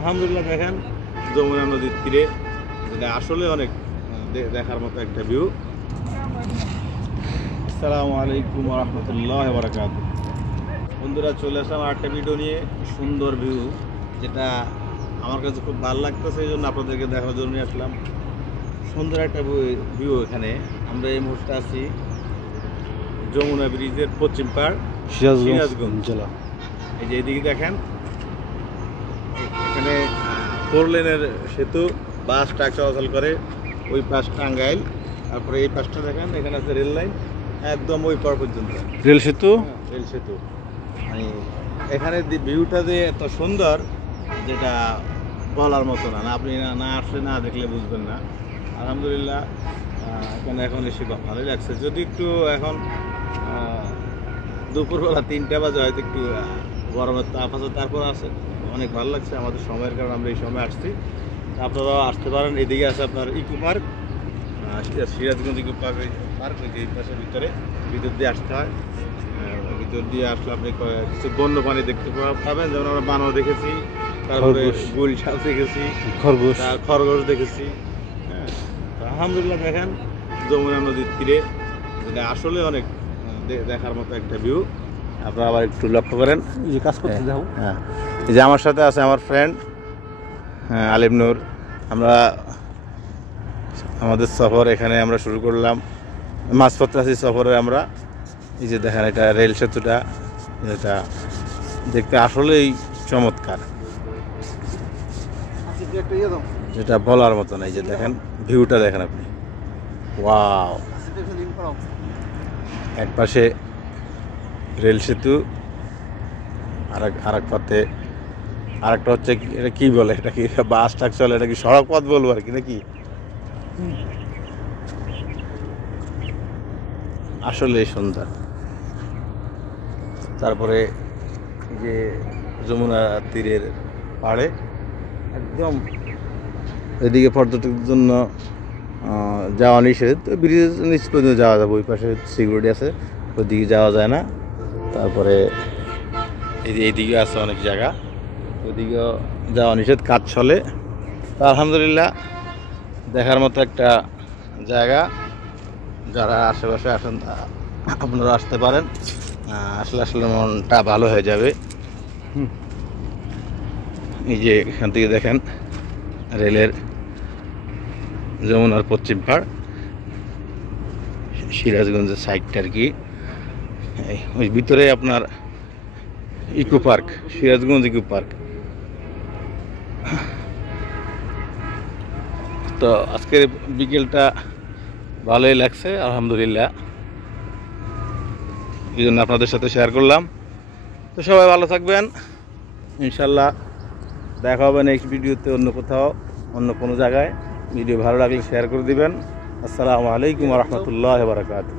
আলহামদুলিল্লাহ দেখেন যমুনা নদীর তীরে, যেটা আসলে অনেক দেখার মতো একটা ভিউ। আসসালামু আলাইকুম ওয়া রাহমাতুল্লাহি ওয়া বারাকাতুহু। বন্ধুরা, চলে আসলাম আরেকটা ভিডিও নিয়ে। সুন্দর ভিউ, যেটা আমার কাছে খুব ভালো লাগতেছে, এই জন্য আপনাদেরকে দেখার জন্য আসলাম। সুন্দর একটা ভিউ। এখানে আমরা এই মুহূর্তে আছি যমুনা ব্রিজের পশ্চিম পাড়, সিরাজগঞ্জ জেলা। এই যে এদিকে দেখেন, এখানে 4 লেনের সেতু, বাস ট্রাক চলাচল করে। ওই পাশ টাঙ্গাইল, তারপরে এই পাশটা দেখেন, এখানে আছে রেল লাইন, একদম ওই পার পর্যন্ত রেল সেতু। রেল সেতু। মানে এখানে ভিউটা যে এত সুন্দর, যেটা বলার মতো না। আপনি না আসলে না দেখলে বুঝবেন না। আলহামদুলিল্লাহ এখানে এখন এসে ভালোই লাগছে। যদি একটু এখন দুপুরবেলা 3টা বাজে, হয়তো একটু গরমের তাপ আছে, তারপর আছে অনেক ভালো লাগছে। আমাদের সময়ের কারণে আমরা এই সময় আসছি। আপনারাও আসতে পারেন। এদিকে আছে আপনার eco park, Sirajganj eco park. এই পাশের ভিতর দিয়ে আসতে হয়। ভিতর দিয়ে আসলে আপনি কিছু বন্য প্রাণী দেখতে পাবেন, যেমন আমরা বানর দেখেছি, তারপরে গুলশাল দেখেছি, খরগোশ দেখেছি। হ্যাঁ, আলহামদুলিল্লাহ দেখেন যমুনা নদীর তীরে, যেটা আসলে অনেক দেখার মতো একটা ভিউ। আপনারা আবার একটু লক্ষ্য করেন। এই যে কাজ করতে যাও। হ্যাঁ, এই যে আমার সাথে আছে আমার ফ্রেন্ড আলিম নূর। আমরা আমাদের সফর এখানে আমরা শুরু করলাম। মাঝপথে আছি সফরে আমরা। এই যে দেখেন, এটা রেল সেতুটা, যেটা দেখতে আসলেই চমৎকার, যেটা বলার মতো না। এই যে দেখেন ভিউটা, দেখেন আপনি, ওয়াও। এক পাশে রেল সেতু, আর এক পাতে আরেকটা হচ্ছে, এটা কি বলে, এটা কি বাস ট্রাক চলে, এটা কি সড়ক পথ বলবো আর কি, নাকি? আসলে সুন্দর। তারপরে যে যমুনা তীরের পাড়ে একদম এদিকে পর্যটকদের জন্য যাওয়া নিষেধ। ব্রিজের নিচ পর্যন্ত যাওয়া যাবে, ওই পাশে সিকিউরিটি আছে, ওইদিকে যাওয়া যায় না। তারপরে এইদিকে আছে অনেক জায়গা, ওইদিকেও যাওয়া নিষেধ, কাজ চলে। তো আলহামদুলিল্লাহ দেখার মতো একটা জায়গা। যারা আশেপাশে আসেন আপনারা আসতে পারেন, আসলে মনটা ভালো হয়ে যাবে। এই যে এখান থেকে দেখেন রেলের যমুনার পশ্চিম পাড়, সিরাজগঞ্জের সাইডটা আর কি। ওই ভিতরে আপনার eco park, Sirajganj eco park. তো আজকের বিকেলটা ভালোই লাগছে আলহামদুলিল্লাহ, এই জন্য আপনাদের সাথে শেয়ার করলাম। তো সবাই ভালো থাকবেন, ইনশাল্লাহ দেখা হবে নেক্সট ভিডিওতে, অন্য কোথাও, অন্য কোনো জায়গায়। ভিডিও ভালো লাগলে শেয়ার করে দিবেন। আসসালামু আলাইকুম ওয়া রাহমাতুল্লাহি ওয়া বারাকাতুহু।